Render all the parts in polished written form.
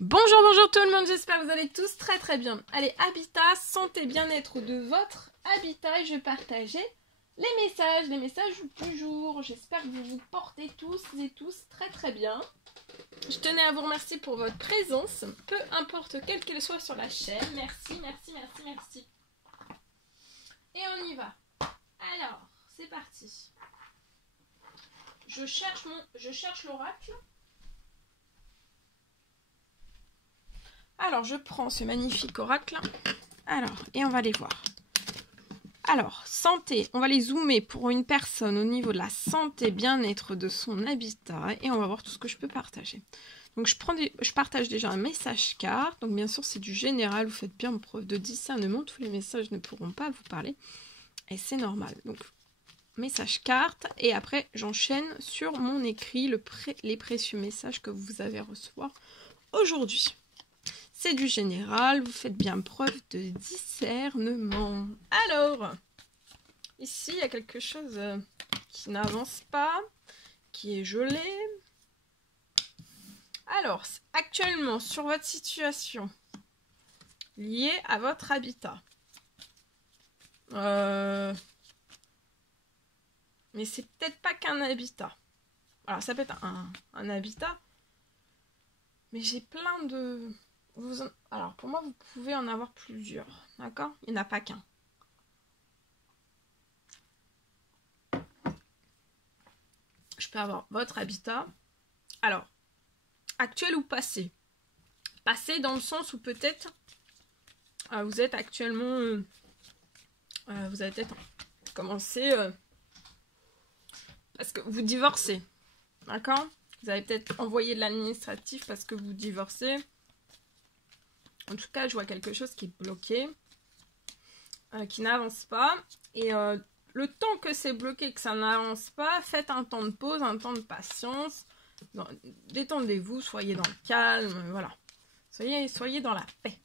Bonjour, bonjour tout le monde, j'espère que vous allez tous très bien. Allez, habitat, santé, bien-être de votre habitat et je vais partager les messages du jour. J'espère que vous vous portez tous et tous très bien. Je tenais à vous remercier pour votre présence, peu importe quelle qu'elle soit sur la chaîne. Merci. Et on y va. Alors, c'est parti. Je cherche l'oracle. Alors, je prends ce magnifique oracle. Alors, et on va les voir. Alors, santé, on va les zoomer pour une personne au niveau de la santé, bien-être de son habitat. Et on va voir tout ce que je peux partager. Donc, je partage déjà un message carte. Donc, bien sûr, c'est du général. Vous faites bien preuve de discernement. Tous les messages ne pourront pas vous parler. Et c'est normal. Donc, message carte. Et après, j'enchaîne sur mon écrit, les précieux messages que vous avez à recevoir aujourd'hui. C'est du général, vous faites bien preuve de discernement. Alors, ici, il y a quelque chose qui n'avance pas, qui est gelé. Alors, actuellement, sur votre situation liée à votre habitat. Mais c'est peut-être pas qu'un habitat. Alors, ça peut être un habitat. Mais j'ai plein de... Alors, pour moi, vous pouvez en avoir plusieurs. D'accord? Il n'y en a pas qu'un. Je peux avoir votre habitat. Alors, actuel ou passé? Passé dans le sens où peut-être vous êtes actuellement... vous avez peut-être commencé... parce que vous divorcez. D'accord? Vous avez peut-être envoyé de l'administratif parce que vous divorcez. En tout cas, je vois quelque chose qui est bloqué, qui n'avance pas. Et le temps que c'est bloqué, que ça n'avance pas, faites un temps de pause, un temps de patience. Détendez-vous, soyez dans le calme, voilà. Soyez dans la paix.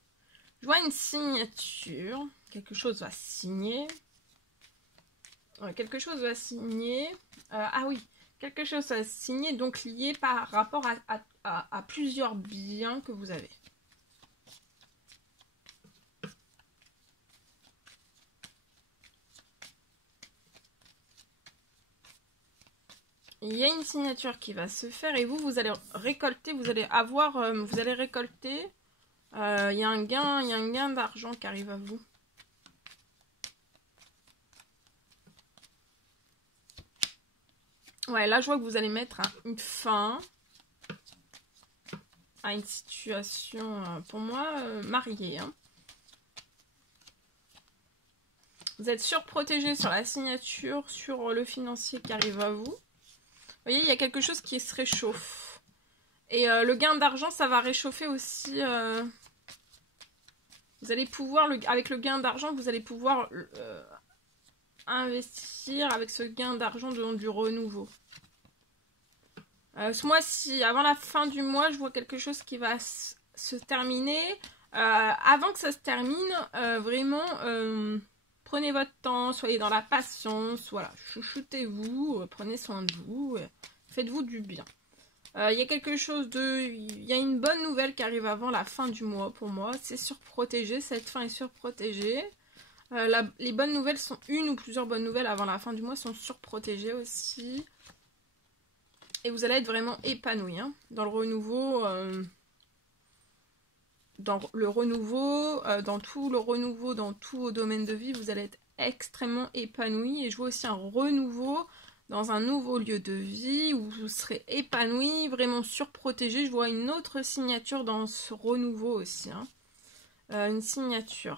Je vois une signature. Quelque chose va signer. Quelque chose va signer. Ah oui, quelque chose va signer, donc lié par rapport à plusieurs biens que vous avez. Il y a une signature qui va se faire et vous allez récolter, vous allez récolter. Il y a un gain d'argent qui arrive à vous. Ouais, là je vois que vous allez mettre une fin à une situation, pour moi, mariée. Hein. Vous êtes surprotégé sur la signature, sur le financier qui arrive à vous. Vous voyez, il y a quelque chose qui se réchauffe. Et le gain d'argent, ça va réchauffer aussi. Vous allez pouvoir, avec le gain d'argent, vous allez pouvoir investir avec ce gain d'argent dans du renouveau. Ce mois-ci, avant la fin du mois, je vois quelque chose qui va se terminer. Avant que ça se termine, vraiment, prenez votre temps, soyez dans la patience, voilà, chouchoutez-vous, prenez soin de vous, faites-vous du bien. Il y a quelque chose il y a une bonne nouvelle qui arrive avant la fin du mois pour moi, c'est surprotégé, cette fin est surprotégée. Les bonnes nouvelles sont une ou plusieurs bonnes nouvelles avant la fin du mois sont surprotégées aussi. Et vous allez être vraiment épanoui hein, dans le renouveau, dans tout le renouveau, dans tout vos domaines de vie, vous allez être extrêmement épanoui. Et je vois aussi un renouveau dans un nouveau lieu de vie où vous serez épanoui, vraiment surprotégé. Je vois une autre signature dans ce renouveau aussi. Hein. Une signature.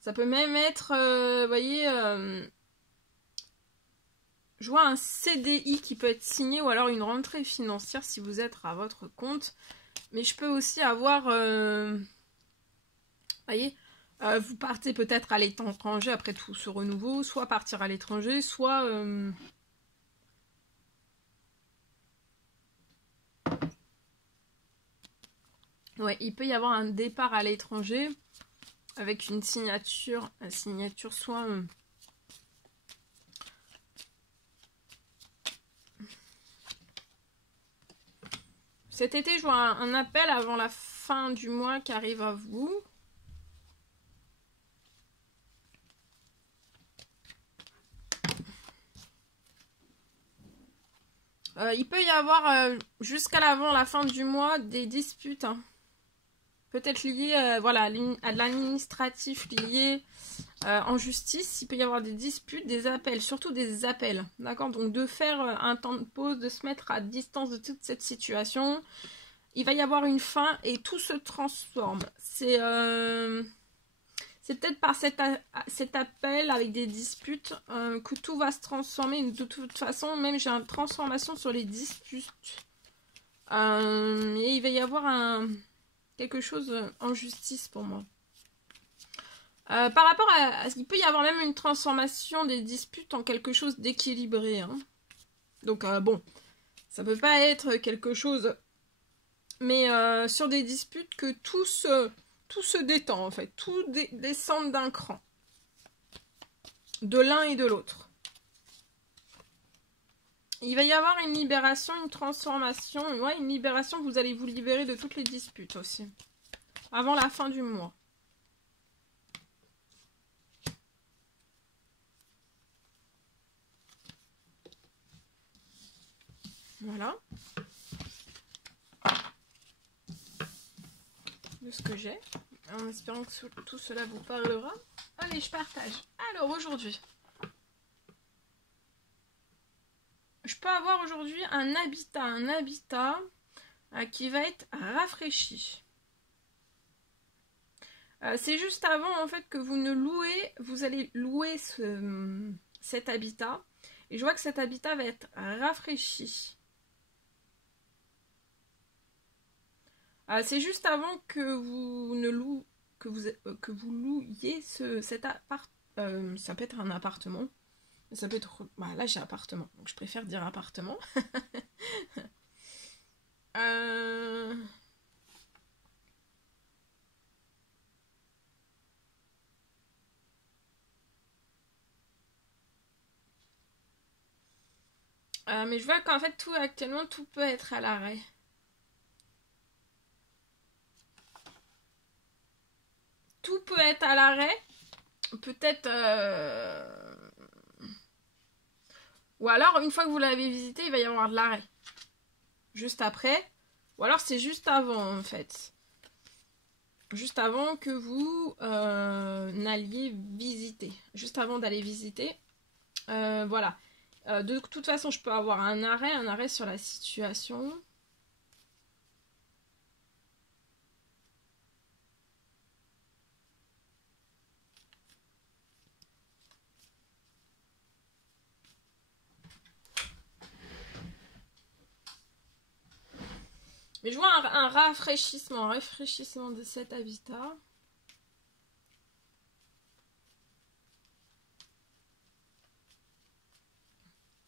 Ça peut même être, vous voyez... je vois un CDI qui peut être signé ou alors une rentrée financière si vous êtes à votre compte. Mais je peux aussi avoir... voyez, vous partez peut-être à l'étranger après tout ce renouveau. Soit partir à l'étranger, soit... ouais, il peut y avoir un départ à l'étranger avec une signature soit... Cet été, je vois un appel avant la fin du mois qui arrive à vous. Il peut y avoir jusqu'à l'avant la fin du mois des disputes. Hein. Peut-être liées voilà, à de l'administratif lié en justice. Il peut y avoir des disputes, des appels, surtout des appels. D'accord? Donc de faire un temps de pause, de se mettre à distance de toute cette situation. Il va y avoir une fin et tout se transforme. C'est peut-être par cet appel avec des disputes que tout va se transformer. De toute façon, même j'ai une transformation sur les disputes. Et il va y avoir quelque chose en justice pour moi. Par rapport il peut y avoir même une transformation des disputes en quelque chose d'équilibré. Hein. Donc bon, ça peut pas être quelque chose... Mais sur des disputes que tout se détend en fait. Tout descend d'un cran. De l'un et de l'autre. Il va y avoir une libération, une transformation. Ouais, une libération, vous allez vous libérer de toutes les disputes aussi. Avant la fin du mois. Voilà. De ce que j'ai. En espérant que tout cela vous parlera. Allez, je partage. Alors, aujourd'hui. Je peux avoir aujourd'hui un habitat qui va être rafraîchi. C'est juste avant en fait que vous allez louer cet habitat. Et je vois que cet habitat va être rafraîchi. C'est juste avant que vous louiez cet appart. Ça peut être un appartement. Ça peut être... Bah, là j'ai appartement, donc je préfère dire appartement. Mais je vois qu'en fait actuellement tout peut être à l'arrêt. Tout peut être à l'arrêt. Peut-être... Ou alors, une fois que vous l'avez visité, il va y avoir de l'arrêt. Juste après. Ou alors, c'est juste avant, en fait. Juste avant que vous n'alliez visiter. Juste avant d'aller visiter. Voilà. De toute façon, je peux avoir un arrêt sur la situation. Mais je vois un rafraîchissement de cet habitat.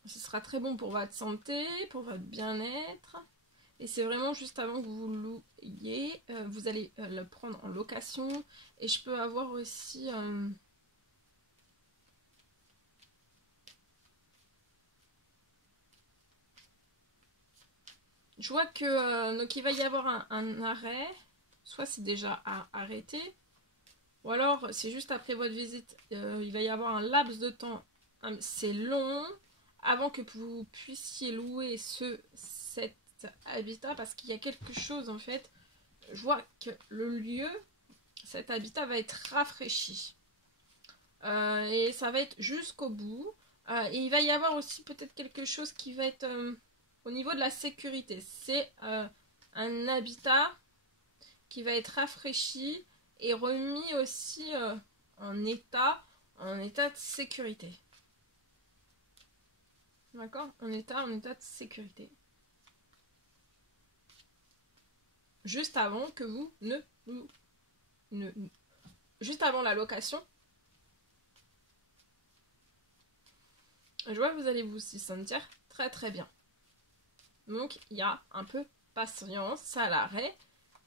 Ce sera très bon pour votre santé, pour votre bien-être. Et c'est vraiment juste avant que vous louiez. Vous allez le prendre en location. Et je peux avoir aussi... Je vois que donc il va y avoir un arrêt. Soit c'est déjà arrêté. Ou alors c'est juste après votre visite. Il va y avoir un laps de temps. C'est long. Avant que vous puissiez louer cet habitat. Parce qu'il y a quelque chose en fait. Je vois que le lieu, cet habitat va être rafraîchi. Et ça va être jusqu'au bout. Et il va y avoir aussi peut-être quelque chose qui va être... au niveau de la sécurité, c'est un habitat qui va être rafraîchi et remis aussi en état de sécurité. D'accord? En état de sécurité. Juste avant que vous juste avant la location. Je vois que vous allez vous y sentir très très bien. Donc, il y a un peu patience à l'arrêt.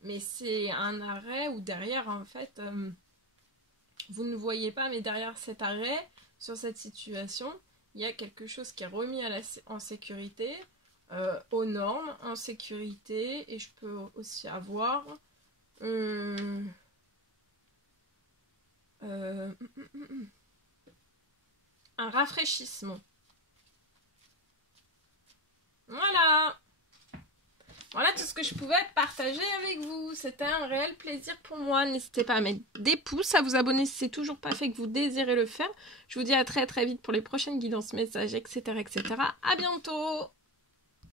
Mais c'est un arrêt où derrière, en fait, vous ne voyez pas, mais derrière cet arrêt, sur cette situation, il y a quelque chose qui est remis en sécurité. aux normes, en sécurité. Et je peux aussi avoir un rafraîchissement. Voilà. Voilà tout ce que je pouvais partager avec vous. C'était un réel plaisir pour moi. N'hésitez pas à mettre des pouces, à vous abonner si c'est toujours pas fait que vous désirez le faire. Je vous dis à très très vite pour les prochaines guidances, messages, etc. etc. À bientôt.